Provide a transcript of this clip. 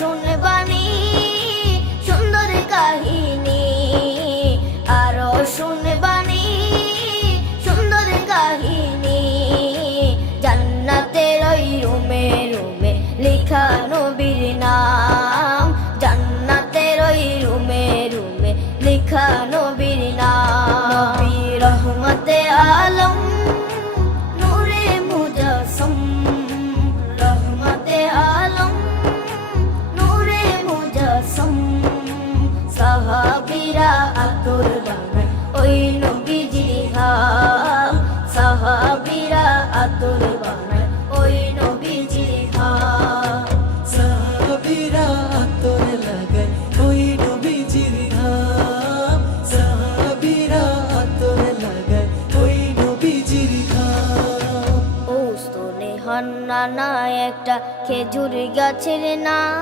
শুনবানি সুন্দর কাহিনী, আরো শুনবানি সুন্দর কাহিনী। জান্নাতের ওই রুমে রুমে লেখা নবীর নাম, জান্নাতের ওই রুমে রুমে লেখা নবীর নাম। নবী রহমতে আলম নূরে মুজাসসম, রহমতে আলম নূরে মুজাসসম। সাহাবীরা আতর বানায় ওই নবীজির ঘাম, সাহাবীরা আতর বানায় ওই নবীজির ঘাম। সাহাবীরা আতর লাগায় ওই নবীজির ঘাম, সাহাবীরা আতর লাগায় ওই নবীজির ঘাম। ও স্তনে হান্নানা একটা খেজুর গাছের নাম।